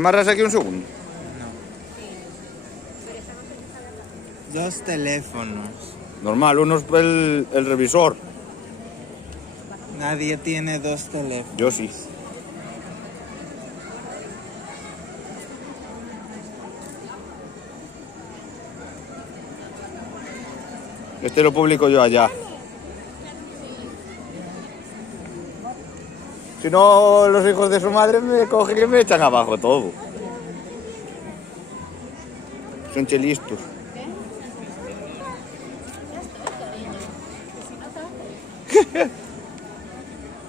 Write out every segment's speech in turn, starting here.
¿No me agarras aquí un segundo? No. Dos teléfonos. Normal, uno es el revisor. Nadie tiene dos teléfonos. Yo sí. Este lo publico yo allá. Si no, los hijos de su madre me cogen y me echan abajo todo. Son chelistos.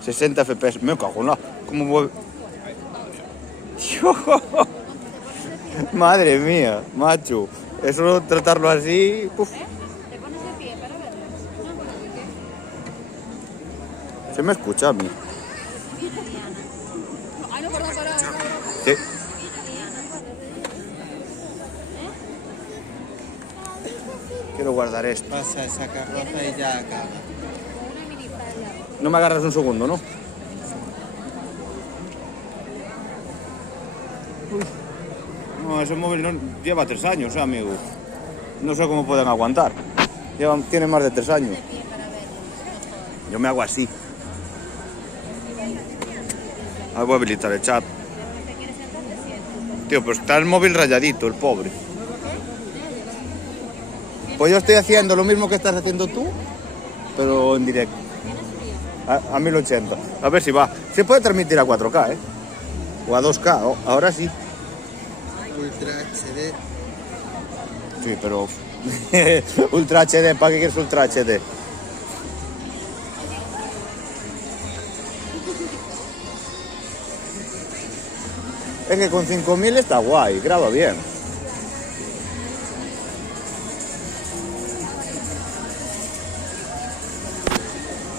60 FPS. Me cago en la... ¿Cómo mueve? Madre mía, macho. Eso tratarlo así... Uf. Se me escucha a mí. Sí. Quiero guardar esto. Pasa esa carroza y ya acaba. No me agarras un segundo, ¿no? Uy. No, ese móvil no, lleva 3 años, amigo. No sé cómo pueden aguantar. Tiene más de 3 años. Yo me hago así. Ahora voy a habilitar el chat. Tío, pues está el móvil rayadito, el pobre. Pues yo estoy haciendo lo mismo que estás haciendo tú, pero en directo. A 1080. A ver si va. Se puede transmitir a 4K, ¿eh? O a 2K. Ahora sí. Ultra HD. Sí, pero... Ultra HD, ¿para qué quieres Ultra HD? Es que con 5000 está guay, graba bien.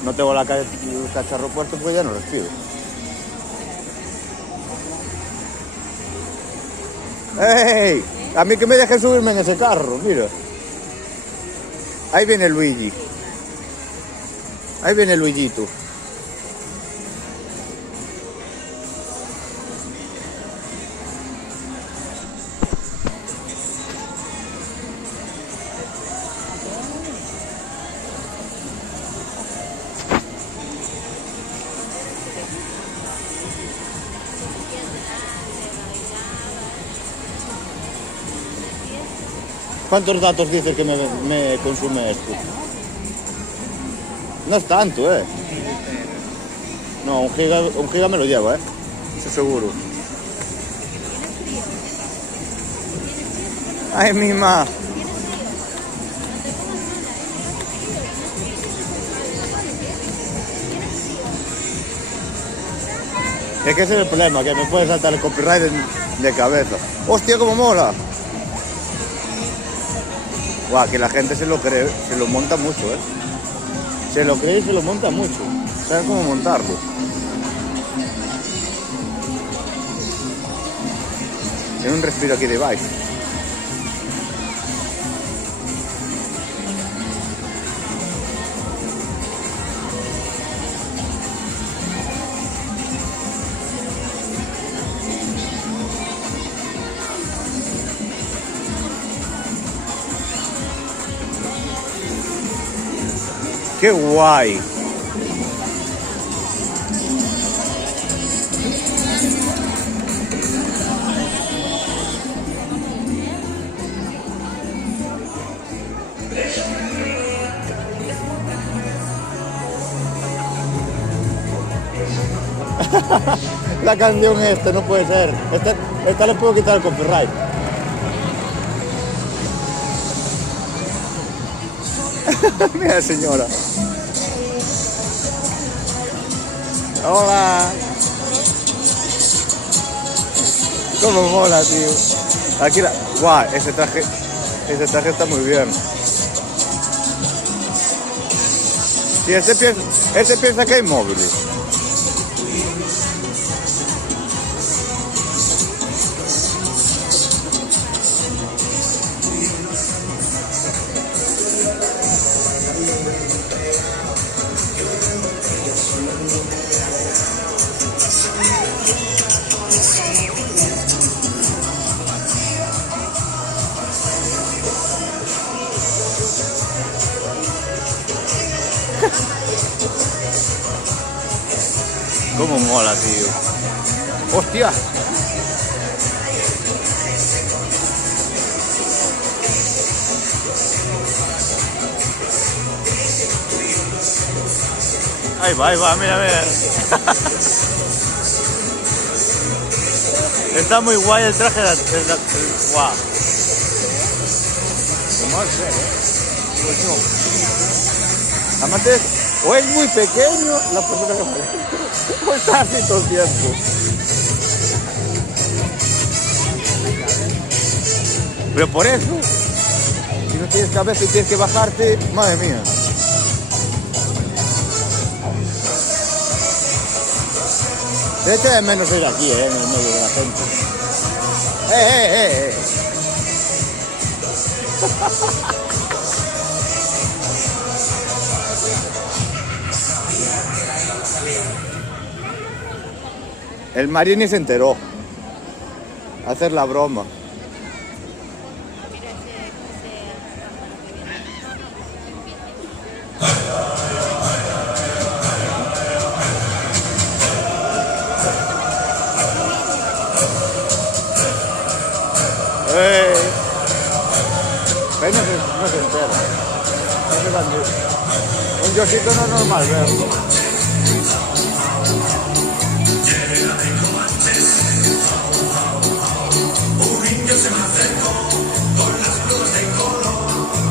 No tengo el cacharro puesto porque ya no respiro. ¡Ey! A mí que me dejen subirme en ese carro, mira. Ahí viene Luigi. Ahí viene Luigito. ¿Cuántos datos dices que me consume esto? No es tanto, ¿eh? No, un giga me lo lleva, ¿eh? Eso seguro. ¡Ay, mi ma! Es que ese es el problema, que me puede saltar el copyright de cabeza. ¡Hostia, cómo mola! Guau, que la gente se lo cree, se lo monta mucho, ¿eh? Se lo cree y se lo monta mucho. ¿Sabes cómo montarlo? Tiene un respiro aquí debajo. ¡Qué guay! La canción esta, no puede ser. Esta le puedo quitar el copyright. Mira, señora. Hola. Cómo mola, tío. Aquí la... Guau, ese traje está muy bien. Sí, ese piensa que hay móviles. Cómo mola, tío. ¡Hostia! Ahí va, mira, mira. Está muy guay el traje guau. No sé, Pues no. Además o es muy pequeño la persona que me o está así todo el tiempo. Pero por eso, si no tienes cabeza y tienes que bajarte, madre mía. De hecho es menos ir aquí, en el medio de la gente. El Marini se enteró. A hacer la broma. No se entera. Un Yosito no es normal verlo. Un niño se me acercó con las plumas de color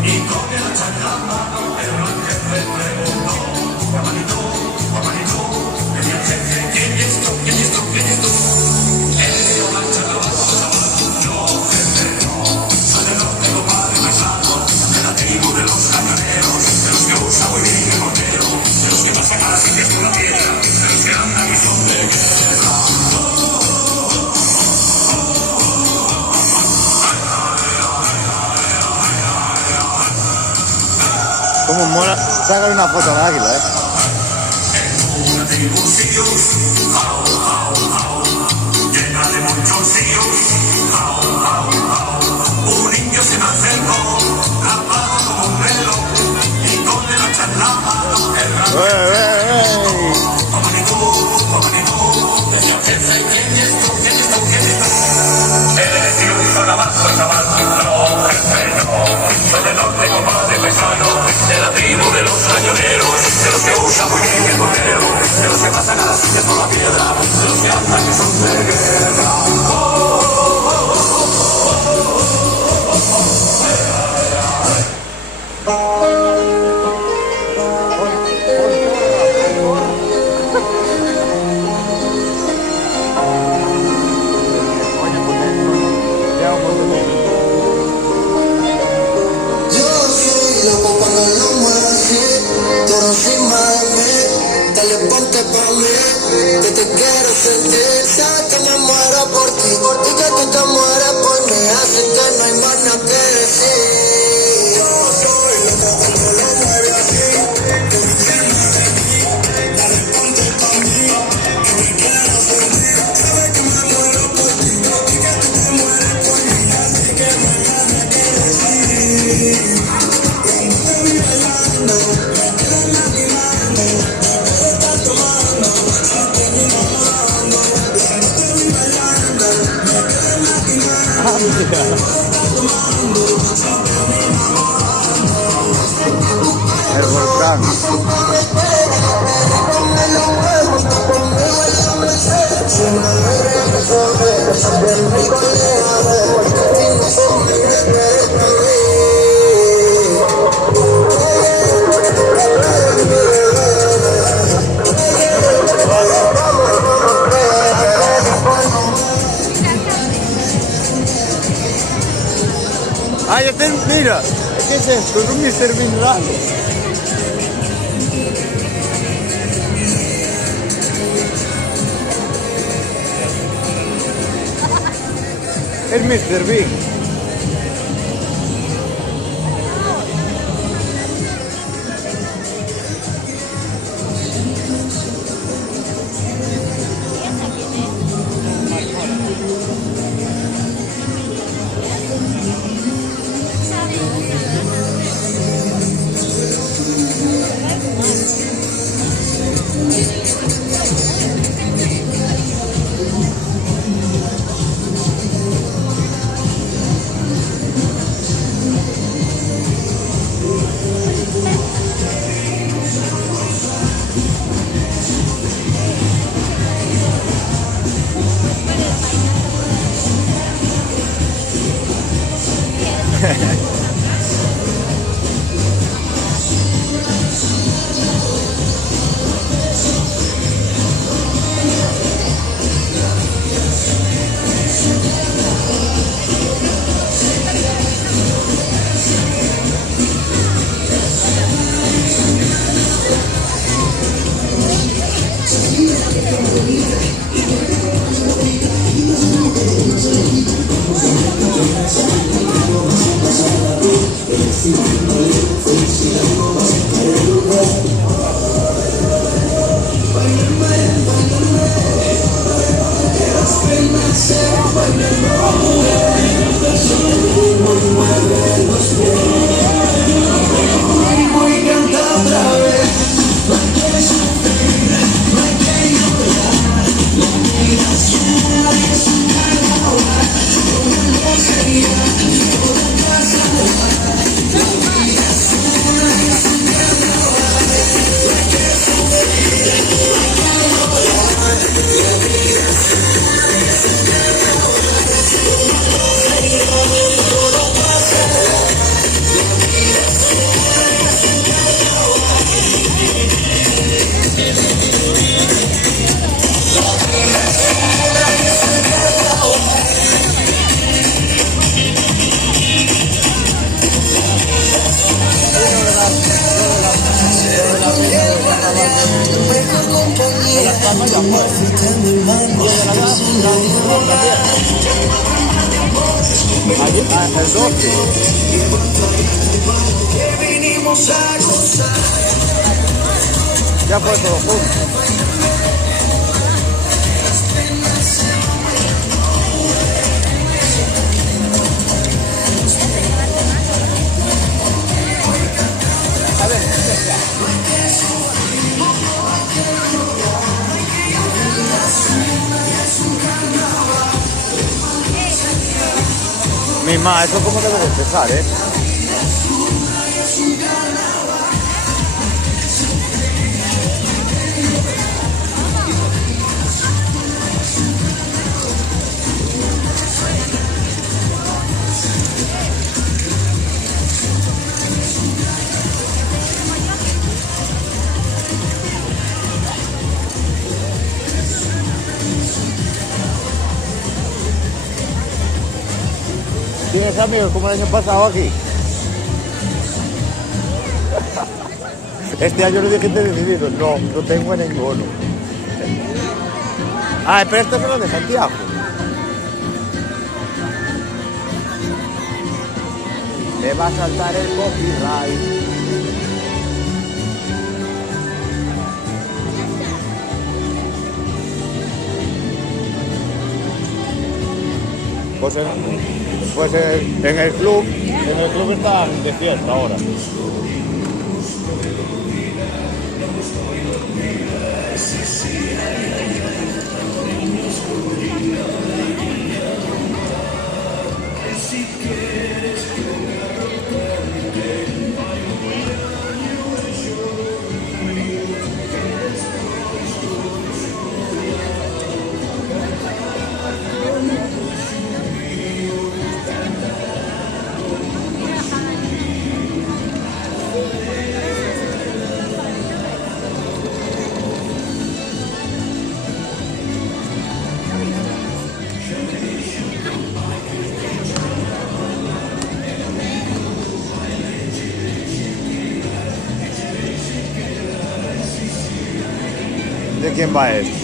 y con el hacha en la mano. El ángel me preguntó: Juanito, le di al jefe, ¿quién es tú? Él le dio marcha a la no, jefe, no. Soy del norte, compadre paisano, de la tribu de los cañoneros, de los que usa muy bien el mortero, de los que pasan a las indias por la tierra, de los que andan y son de guerra. Cómo mola, sacan una foto al águila, Una tribulcillos, llena de monchoncillos, un niño se me acercó, rapado como un velo, y con el hacha en la mano, el rango. Decía el jefe, ¿quién es tú? Él hizo la barca, chaval, no, jefe, no, soy del norte, compadre paisano, de la tribu de los cañoneros, de los que usan muy bien el mortero, de los que pasan a las sillas por la piedra, de los que andan que son de guerra. Que te quiero sentir, sabes que me muero por ti y que tú te mueres por mí, así que no hay más nada que decir. Yo soy loco cuando lo mueve así, por encima de mí, dale ponte pa' mí, que te quiero sentir, sabes que me muero por ti y que tú te mueres por mí, así que no hay más nada que decir. Cuando te vi bailando, me quedo imaginando, me puedo estar tomando. El volcán. Ay, mira, ¿qué es esto? Es un Mr. Bean raro. Es Mr. Bean. mejor compañía. Como fuiste en mi mano, yo solo digo El 12. que vinimos a gozar. Ya fue todo junto. Misma, eso como debe de empezar, ¿eh? ¿Tienes amigos como el año pasado aquí? Este año no dijiste decidido. No, no tengo ninguno. Ah, pero esto es lo de Santiago. Le va a saltar el copyright. Pues en el club están de fiesta ahora. ¿De quién va esto?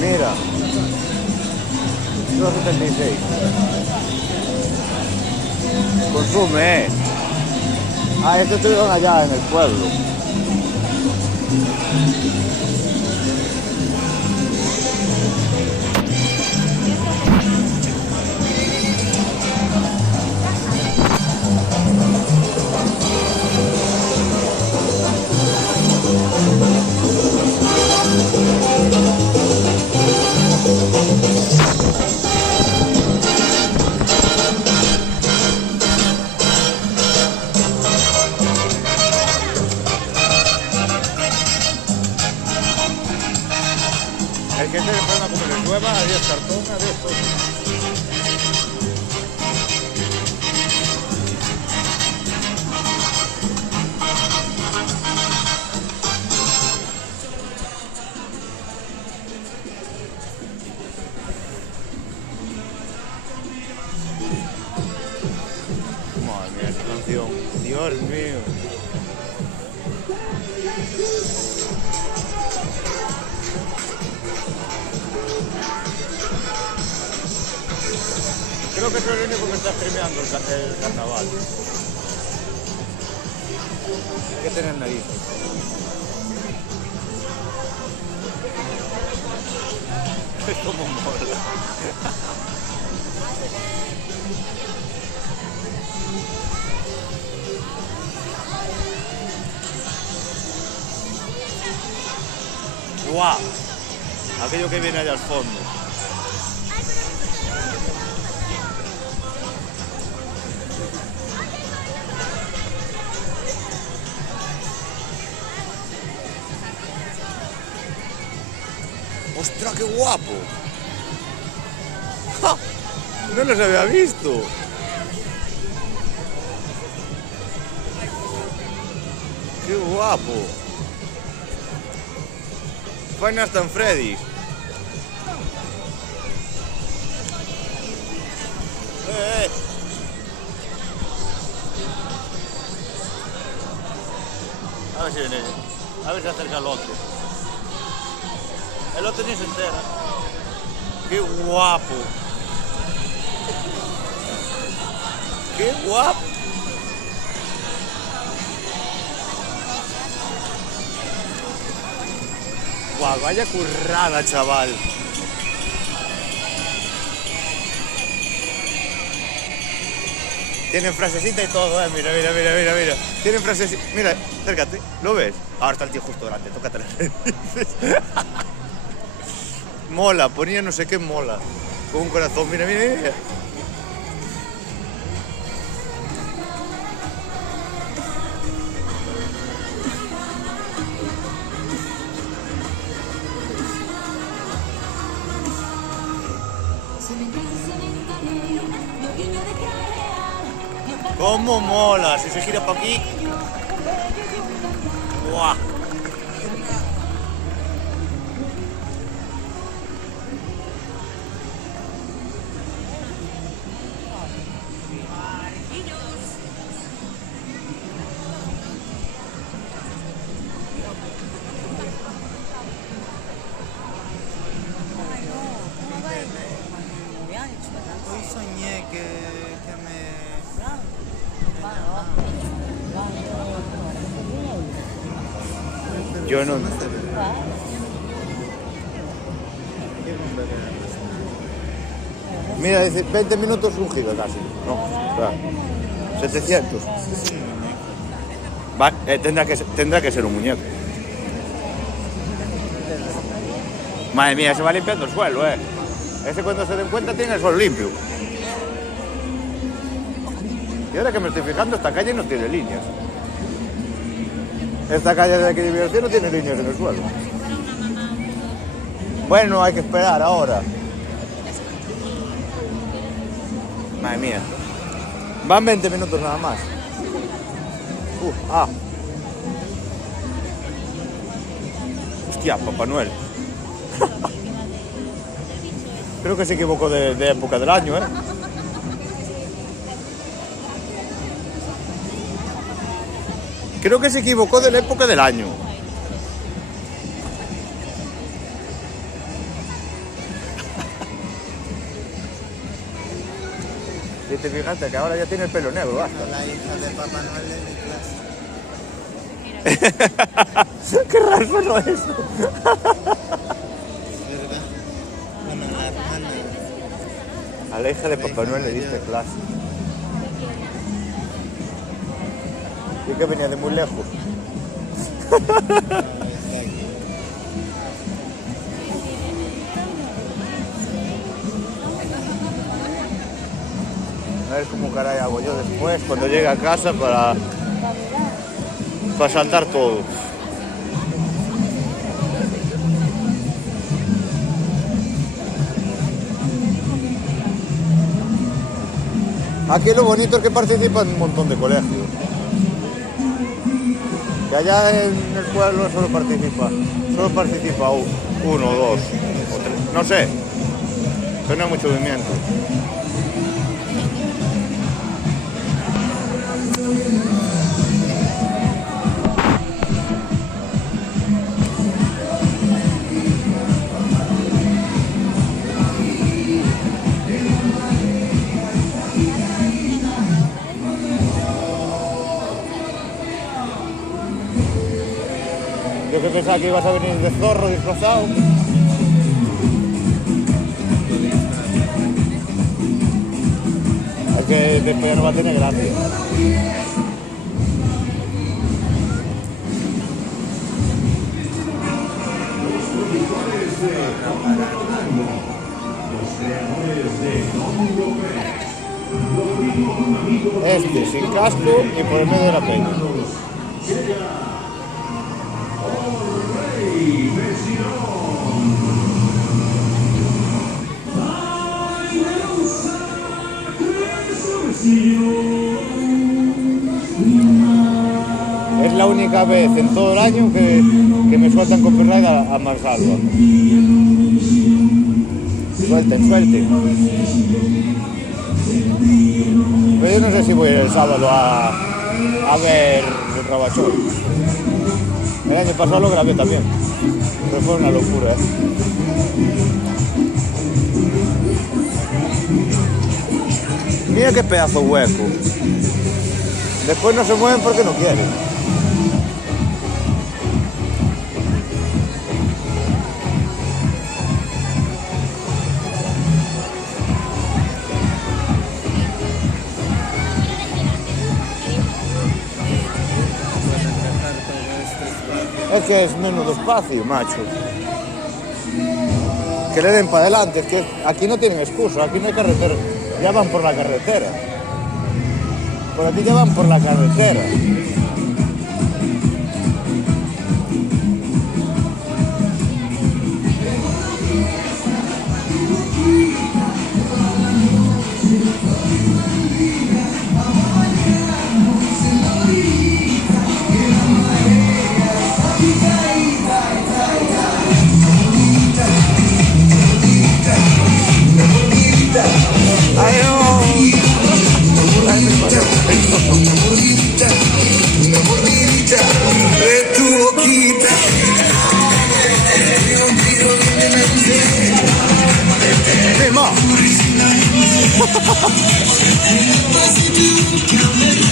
Mira, 276. Consume, Ah, estos estuvieron allá en el pueblo. El que tiene problema como le llueva, adiós cartón, adiós todo. Madre mía, esta canción. Dios mío. Creo que soy el único que está streameando el carnaval. Hay que tener nariz. Es como mola. ¡Guau! Aquello que viene allá al fondo. ¡Ostras, qué guapo! ¡Ja! No los había visto. ¡Qué guapo! Final Stand Freddy. A ver si viene. A ver si acerca el otro. El otro ni se entera. ¡Qué guapo! ¡Qué guapo! ¡Guau! Vaya currada, chaval. Tienen frasecita y todo, mira. Tienen frasecita. Mira, acércate, ¿lo ves? Ahora está el tío justo delante, tócate las narices. Mola, ponía no sé qué mola. Con un corazón, mira. ¿Cómo mola? Si se gira para aquí. ¡Buah! Hoy soñé que me... Yo no. Mira, dice 20 minutos un giga casi. No, claro. 700. Va, tendrá que ser un muñeco. Madre mía, se va limpiando el suelo, Ese cuando se den cuenta tiene el suelo limpio. Y ahora que me estoy fijando, esta calle no tiene líneas. Esta calle de aquí de diversión no tiene líneas en el suelo. Bueno, hay que esperar ahora. Madre mía. Van 20 minutos nada más. Hostia, Papá Noel. Creo que se equivocó de época del año, Creo que se equivocó de la época del año. Si te fijaste que ahora ya tiene el pelo negro, basta. La hija de Papá Noel de mi clase. Qué raro suena eso. ¿Verdad? Bueno, la hermana. A la hija de Papá Noel le diste clase. Y que venía de muy lejos. A ver cómo caray hago yo después cuando llegue a casa para saltar todo. Aquí lo bonito es que participan un montón de colegios. Que allá en el pueblo solo participa uno, dos o tres, no sé, pero no hay mucho movimiento. Yo que pensaba que ibas a venir de zorro disfrazado. Es que después ya no va a tener gracia. Este sin casco y por el medio de la peña. Es la única vez en todo el año que me sueltan copyright a Marsalva. Suelten, suelten. Pero yo no sé si voy a ir el sábado a ver el Rabachol. El año pasado lo grabé también, pero fue una locura. Mira qué pedazo hueco. Después no se mueven porque no quieren. Es que es menudo espacio, macho. Que le den para adelante, es que aquí no tienen excusa, aquí no hay carretera. Ya van por la carretera. Por aquí ya van por la carretera. De tu boquita.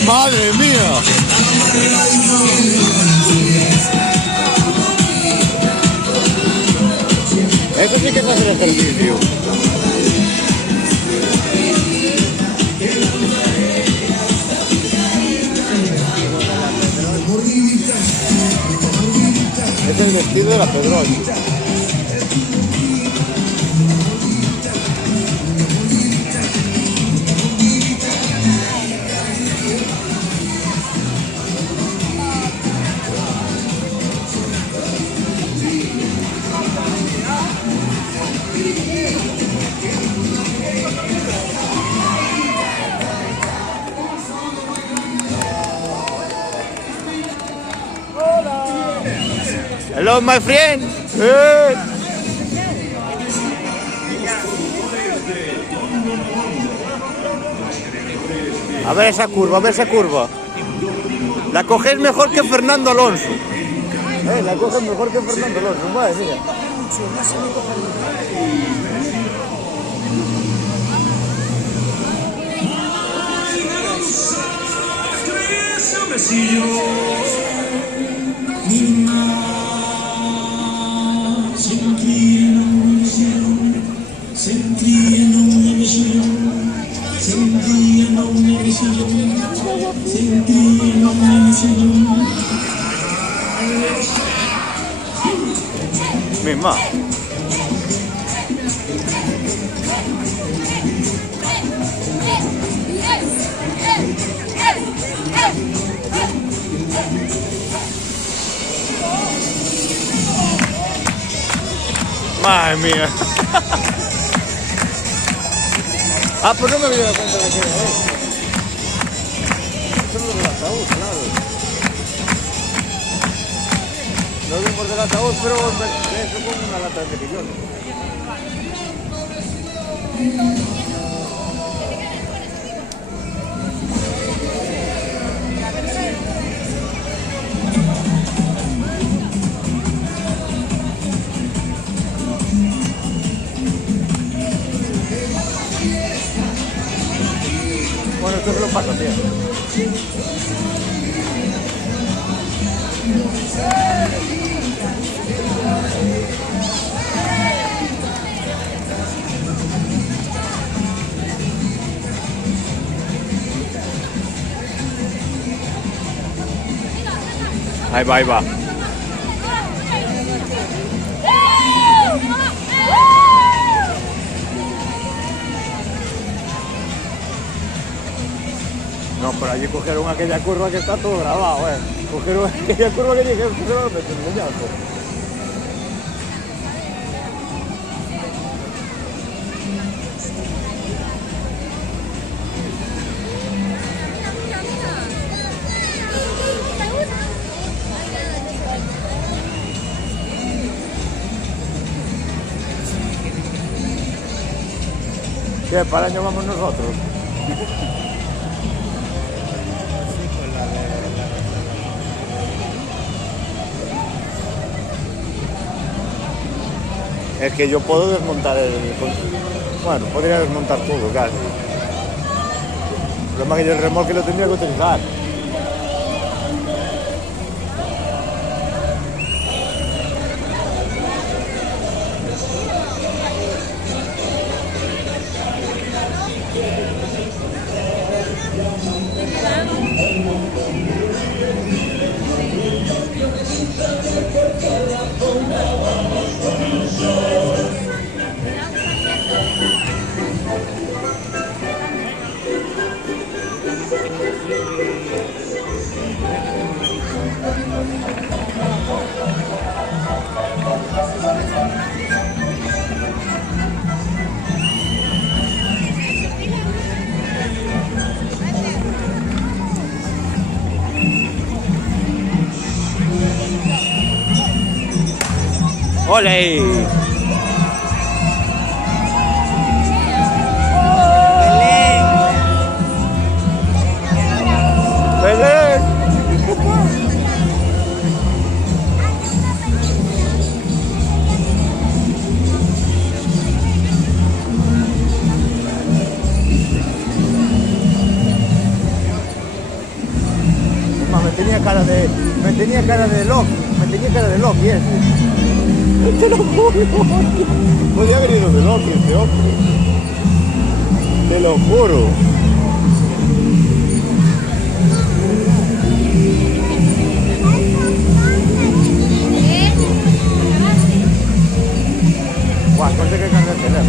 ¡Madre mía! Eso sí que es hacer ejercicio. Es el vestido de la Pedroche. Hello, my friend. A ver esa curva, a ver esa curva. La coges mejor que Fernando Alonso. La coges mejor que Fernando Alonso. Madre mía. Misma. Madre mía. Ah, pues no me había dado cuenta de que era eso. Eso es lo del ataúd, claro. Lo vimos del ataúd, pero eso como una lata de mejillones. Bueno, esto se lo paso, tío. Ahí va, ahí va. No, pero allí cogieron aquella curva que está todo grabado, Cogieron aquella curva que dije, se lo meten en el llazo. ¿Qué? ¿Para el año vamos nosotros? Sí, pues la de la Es que yo puedo desmontar el... Bueno, podría desmontar todo casi. El problema es que yo el remolque lo tendría que utilizar. ¡Ole! ¡Belén! Me tenía cara de Loki, ese. Te lo juro. Podría haber ido de Loki este hombre. Te lo juro. Guau, no sé qué carga tener.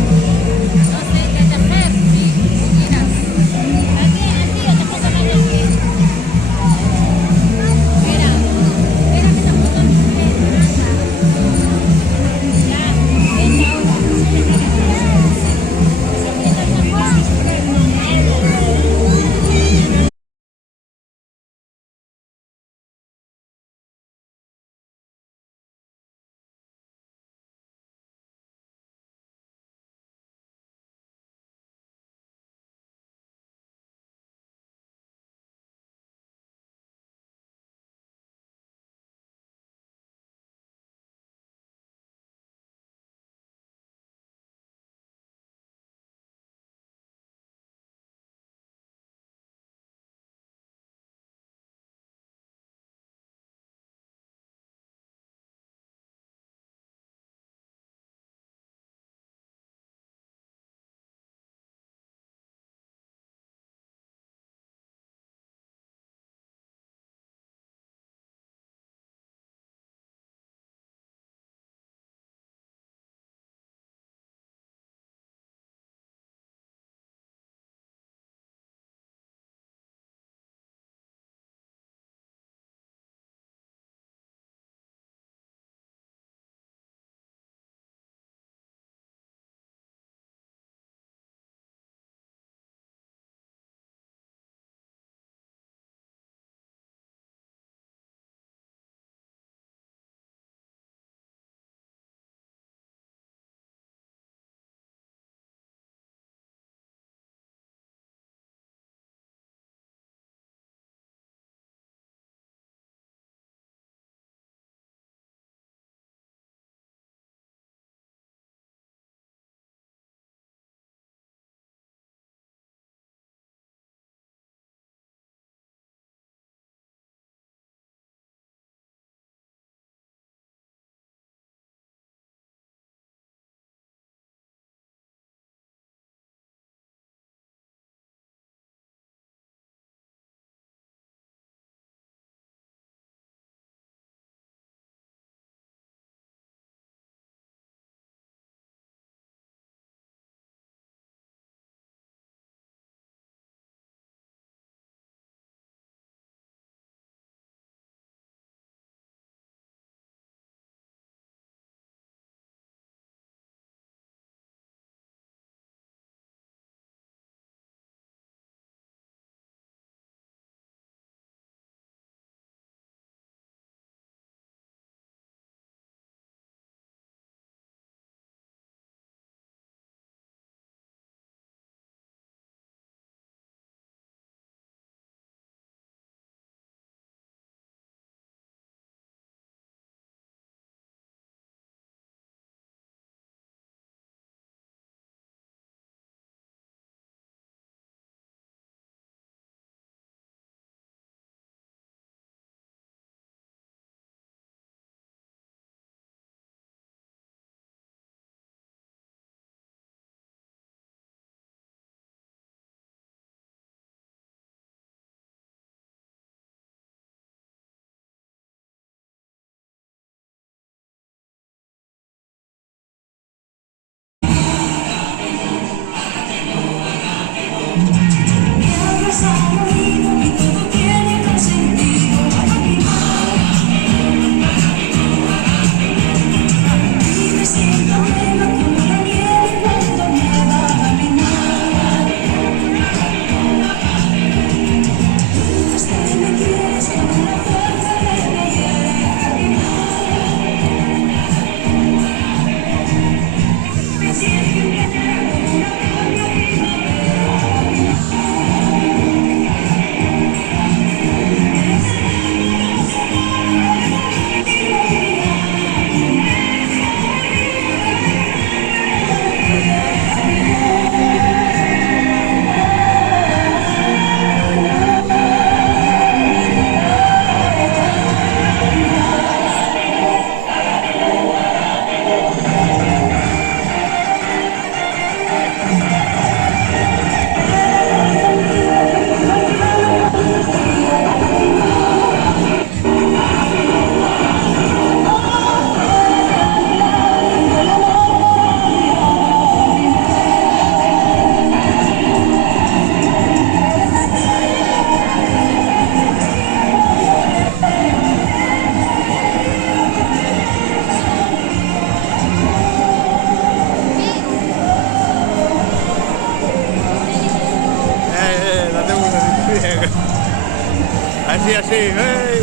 Así, así. ¡Ey!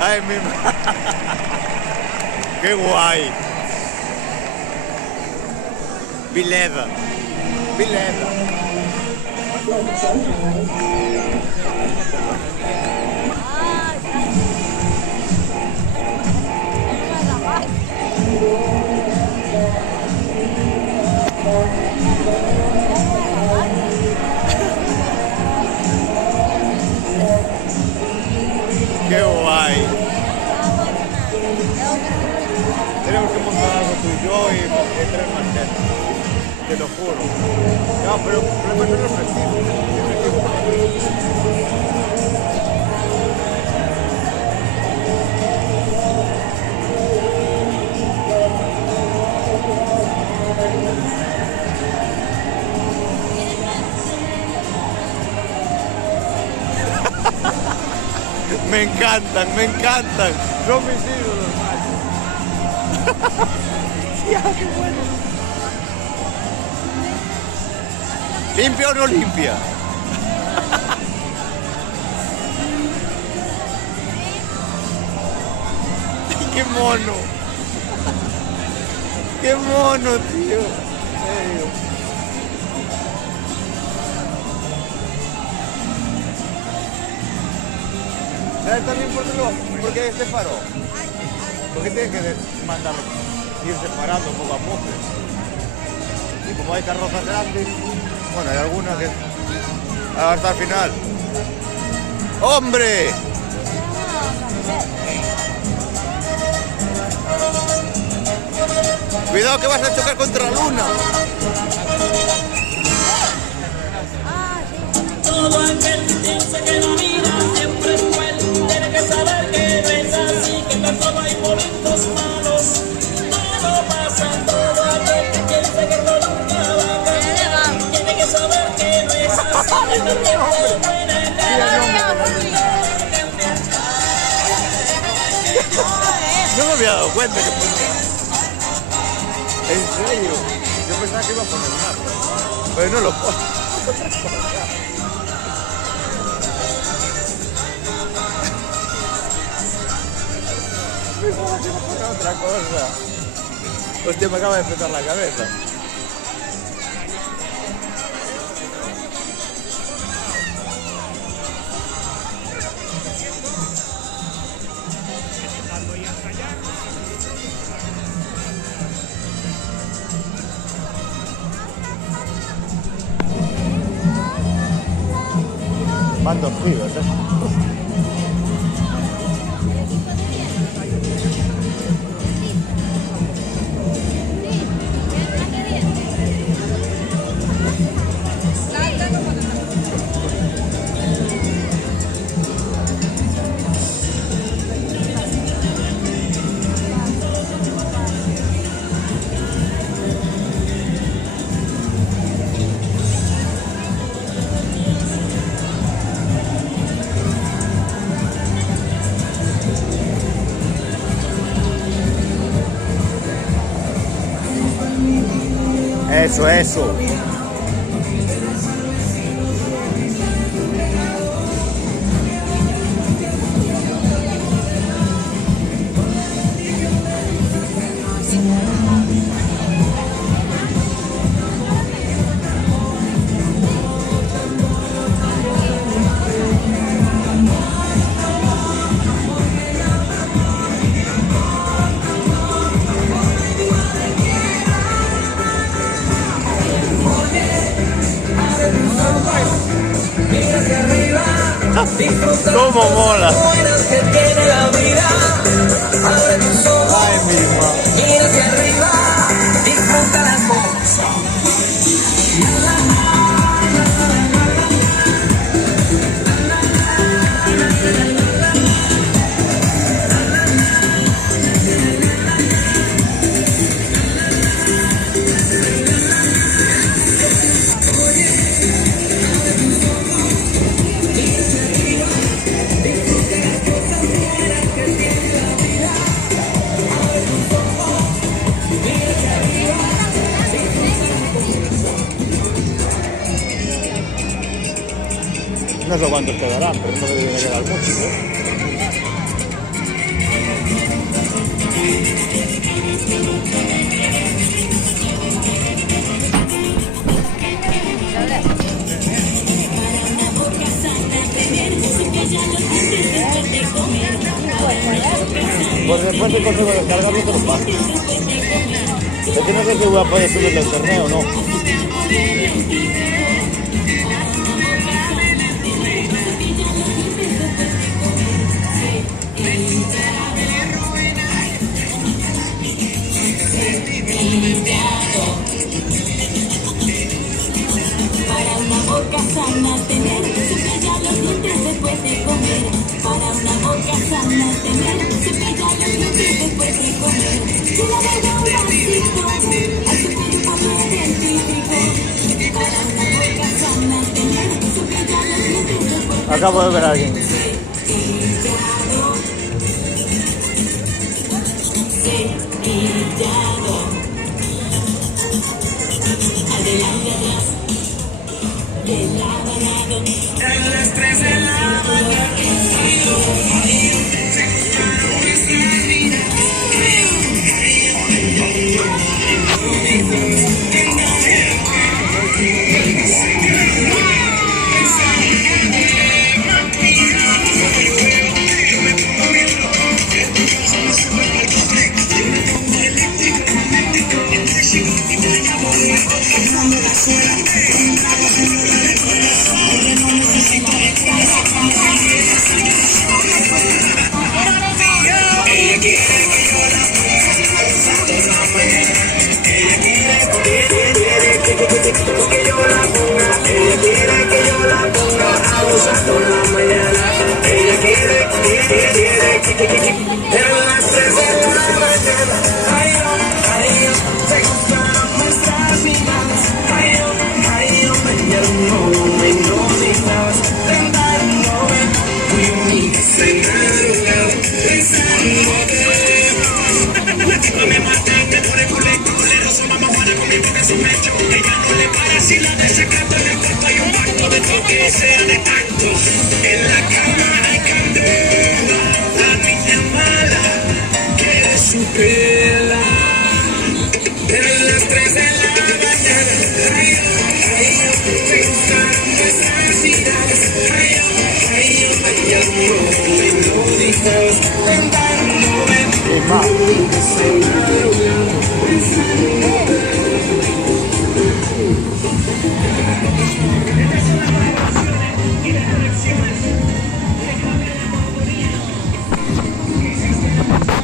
Ay, mi madre. Qué guay. Vileda. Vileda. Qué guay. Tenemos que montar algo tú y yo y traer más gente. Te lo juro. No, pero es reflexivo. Me encantan, me encantan. Son mis ídolos, macho. Ya, qué bueno. ¿Limpia o no limpia? ¡Qué mono! ¡Qué mono, tío! En serio. ¿Sabes también por qué se paró? Porque tiene que mandarlo, ir separando poco a poco. Y como hay carrozas grandes, bueno, hay algunas que hasta el final. ¡Hombre! Cuidado que vas a chocar contra la luna. Todo aquel que piensa que la vida siempre es cruel tiene que saber que no es así, que tan solo hay momentos malos. Todo pasa, todo aquel que piensa que no nunca va a cambiar tiene que saber que no es así, que también es buena cara. No me había dado cuenta que ponía. En serio, yo pensaba que iba a poner más, pero no lo pongo. Pensaba que iba a poner otra cosa. Hostia, me acaba de explotar la cabeza. Van dos pibes, Eso, eso. ¿Cómo mola? Que tiene la vida, abre tus ojos, Ay, mi madre. mira hacia arriba, disfruta la cosa. No sé cuántos quedarán, pero no deben quedar muchos, ¿eh? Pues después te consigo descargarlo, te lo paso. Es que no sé si voy a poder subirlo a internet o no. Para una boca sana tener, cepilla los dientes después de comer. Para una boca sana tener, cepilla los dientes después de comer. Si la beba un vasito, al supermercado científico. Para una boca sana tener, cepilla los dientes después de comer. Acabo de ver a alguien. Cepillado. Adelante, atrás. De lado a lado. En las 3 de la mañana.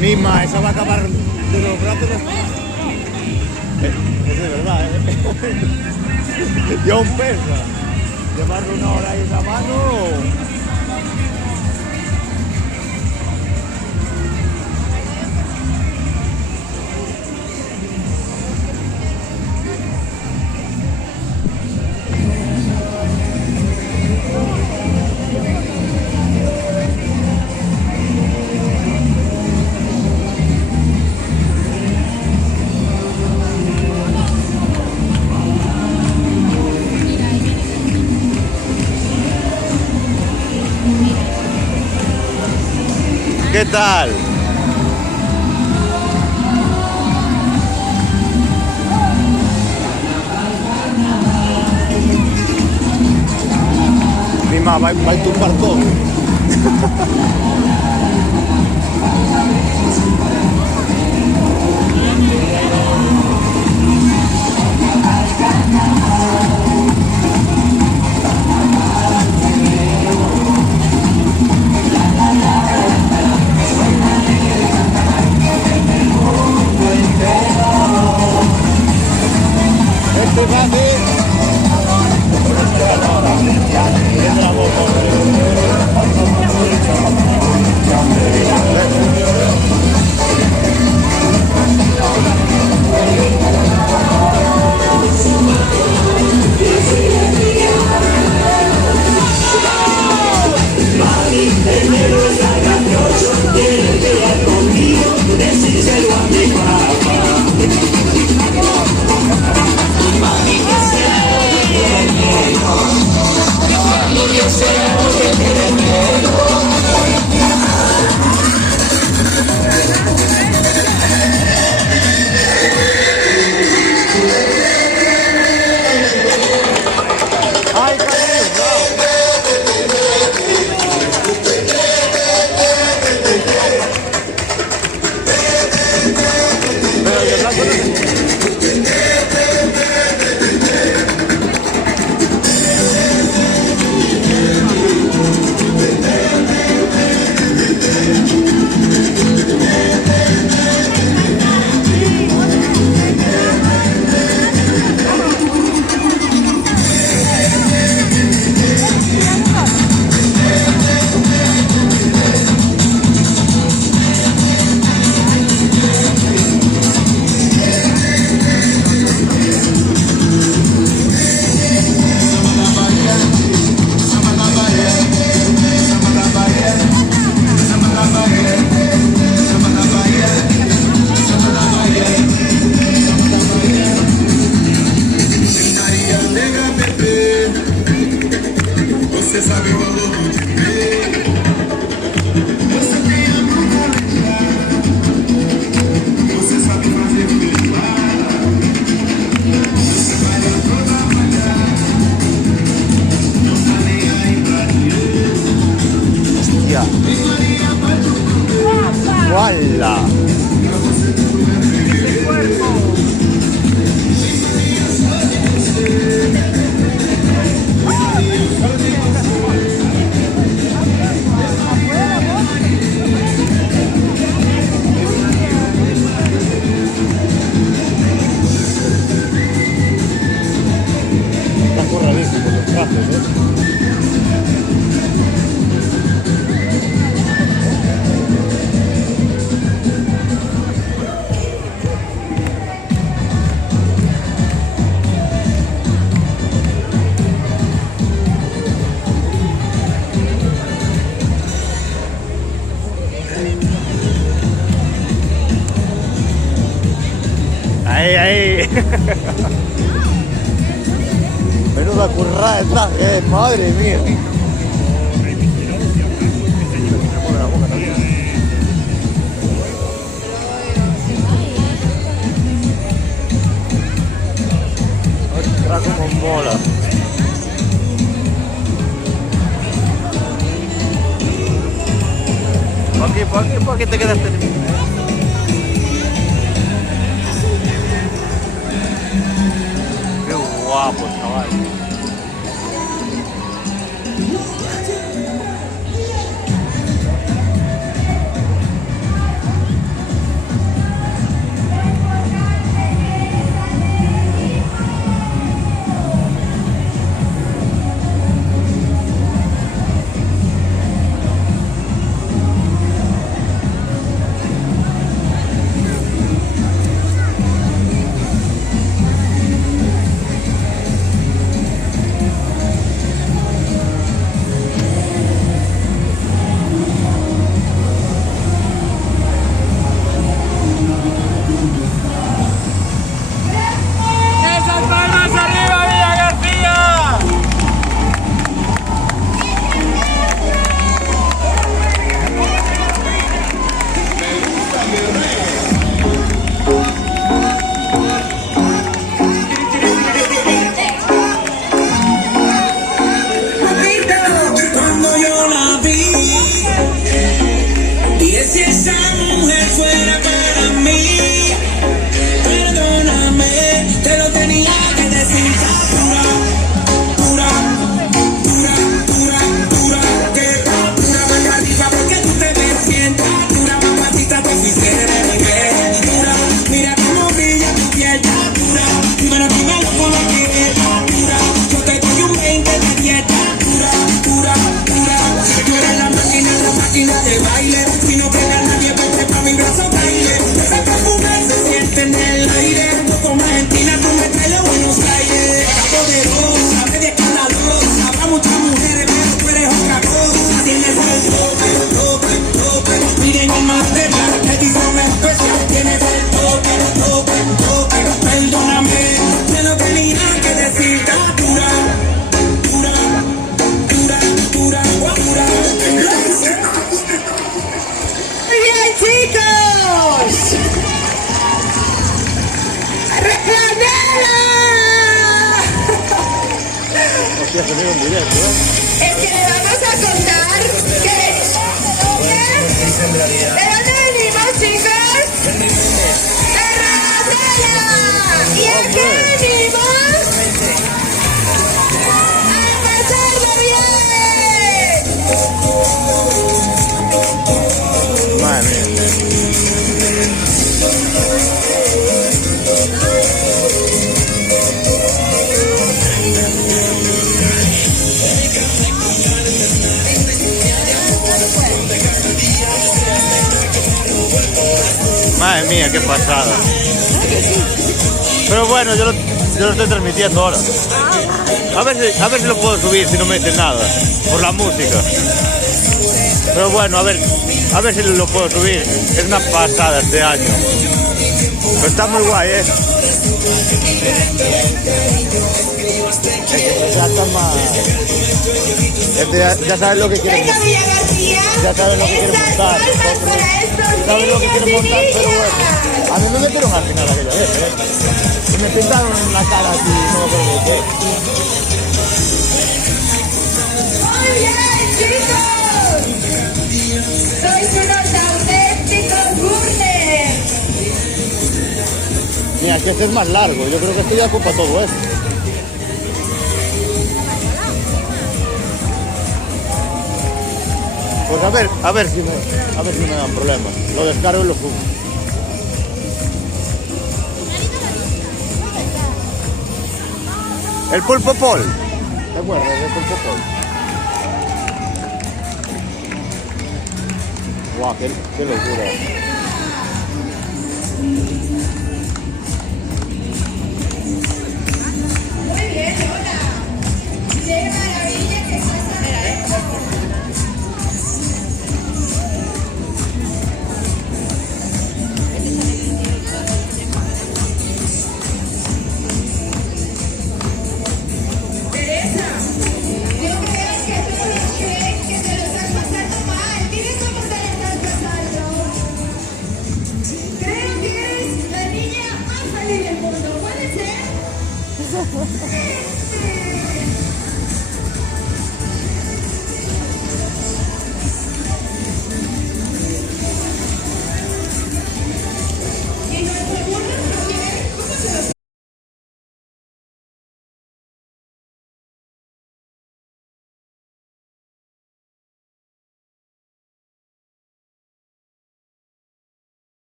Mima, esa va a acabar de los brazos. Es de verdad, ¿eh? Y aún pesa. Llevarlo una hora ahí en la mano. ¿Qué tal? Mima, va a tumbar todo. Este va de... Você sabe quando eu te ver. Você tem a mão pra lembrar. Você sabe fazer feliz. Você vai lá trabalhar. Não tá nem aí pra dinheiro. Hostia. Nem Maria vai te ¡Wala! Está curradísimo los trajes, ¿eh? Ahí, ahí. Menuda currada de traje, madre mía. Ostras, como mola. ¿Por qué te quedaste? Qué guapo, chaval. Cuando yo la vi, dije si esa mujer fuera para mí, perdóname, te lo tenía que decir. Pura, pura, pura, pura, pura, que está pura bacardita porque tú te ves sienta, pura bacardita te fuiste de nivel, pura, mira cómo brilla tu piel, está pura, dímelo con la que está pura, yo te doy un 20 de dieta, pura, pura, pura, tú eres la máquina de baile, si no queda nadie vente pa' mi brazo baile, ese perfume se siente en el aire, tú como Argentina, tú me traes a Buenos Aires, está poderosa, media escandalosa, habrá muchas mujeres, pero tú eres otra cosa, tienes el toque, toque, toque, miren el material, edición especial, tienes el toque, toque, toque, perdóname, te lo tenía que decir, está pura, pura, pura, pura, pura. Muy bien, chicos. ¡Reclamela! Hostia, se ve en directo, ¿eh? Es que le vamos a contar que... ¿De dónde venimos, chicos? ¡De Rabasela! ¿Y a qué venimos? ¡A pasarlo bien! Madre mía. Madre mía, qué pasada. Pero bueno, yo lo estoy transmitiendo ahora. A ver si lo puedo subir si no me dicen nada. Por la música. Pero bueno, a ver si lo puedo subir. Es una pasada este año. Pero está muy guay, ¿eh? Ya está más... ya sabes lo que quiere Venga, montar. Villa García. Ya sabes lo que quiere Estas montar. palmas para estos Sabes lo que niños quiere y montar, pero bueno. niñas. A mí me metieron al final aquella vez, ¿eh? Y me pintaron en la cara así, no me acuerdo de qué. Muy bien, chicos. Sois unos auténticos burners. Mira, que este es más largo. Yo creo que esto ya ocupa todo esto. Pues a ver si me dan problemas. Lo descargo y lo subo. El pulpo pol. ¿Te acuerdas del pulpo pol? Guau, qué locura. Muy bien, Lola. Qué maravilla que estás haciendo. Teresa, yo creo que todos creen que te lo estás pasando mal. Dime cómo te lo estás pasando.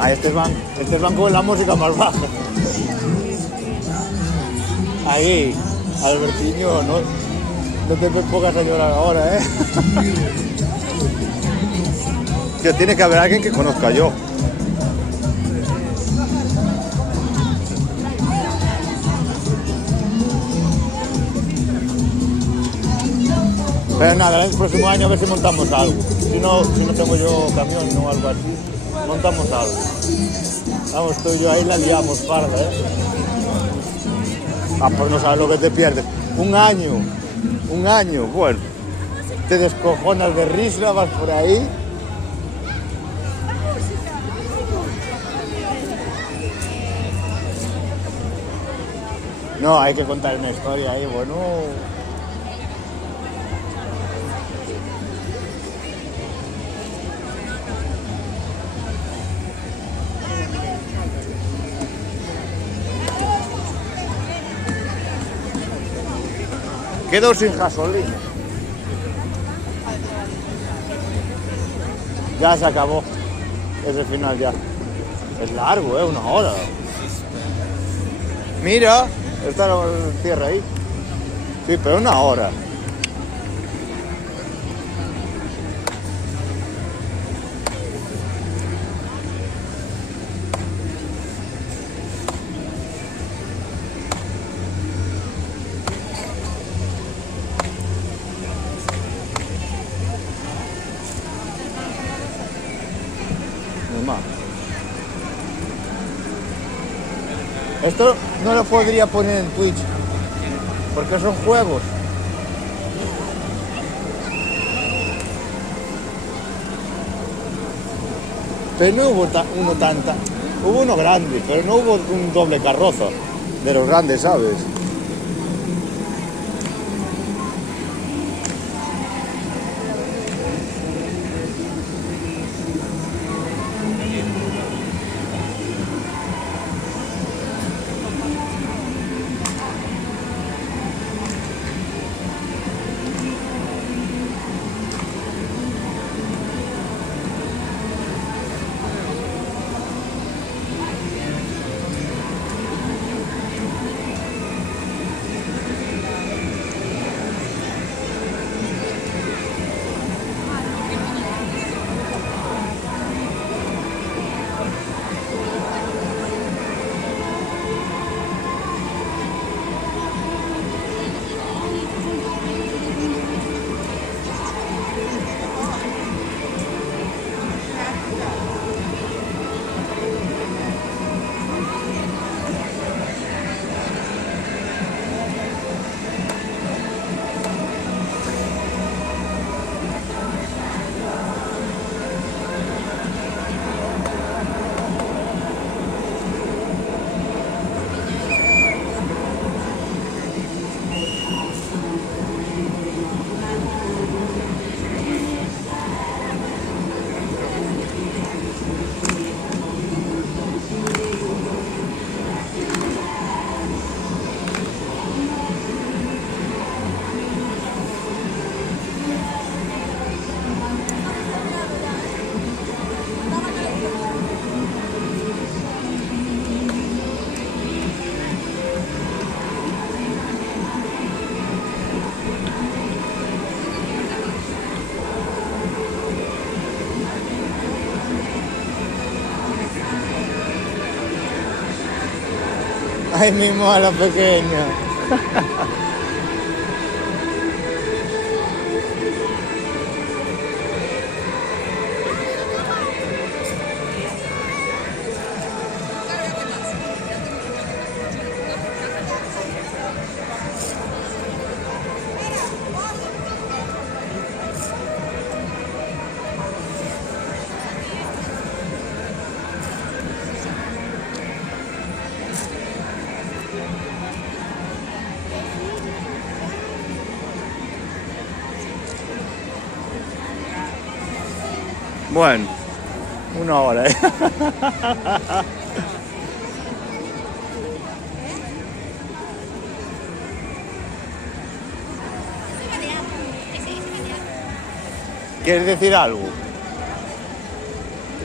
Ah, estos van con la música más baja. Ahí, Albertiño, no te pongas a llorar ahora, ¿eh? Tío, tiene que haber alguien que conozca yo. Pero nada, el próximo año a ver si montamos algo. Si no tengo yo camión o algo así, montamos algo. Vamos, tú y yo ahí la liamos, parda, ¿eh? Ah, pues no sabes lo que te pierdes. Un año, bueno. Te descojonas de risa, vas por ahí. No, hay que contar una historia ahí, bueno. Quedo sin gasolina. Ya se acabó. Es el final ya. Es largo, 1 hora. Mira, está el cierre ahí. Sí, pero 1 hora. Normal. Esto no lo podría poner en Twitch, porque son juegos. Pero no hubo hubo uno grande, pero no hubo un doble carroza de los grandes, ¿sabes? Ay, mi mala pequeña. Bueno, 1 hora, ¿eh? ¿Quieres decir algo?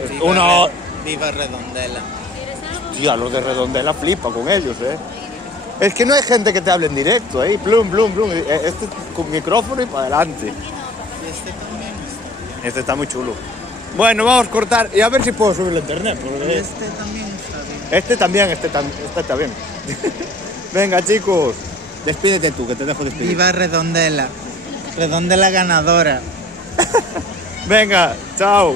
Sí, Viva Redondela. Tío, los de Redondela flipa con ellos, Es que no hay gente que te hable en directo, Plum, plum, plum. Este con micrófono y para adelante. Y este también está. Este está muy chulo. Bueno, vamos a cortar y a ver si puedo subirlo a internet. Porque Este también está bien. este está bien. Venga, chicos. Despídete tú, que te dejo despedir. Viva Redondela. Redondela ganadora. Venga, chao.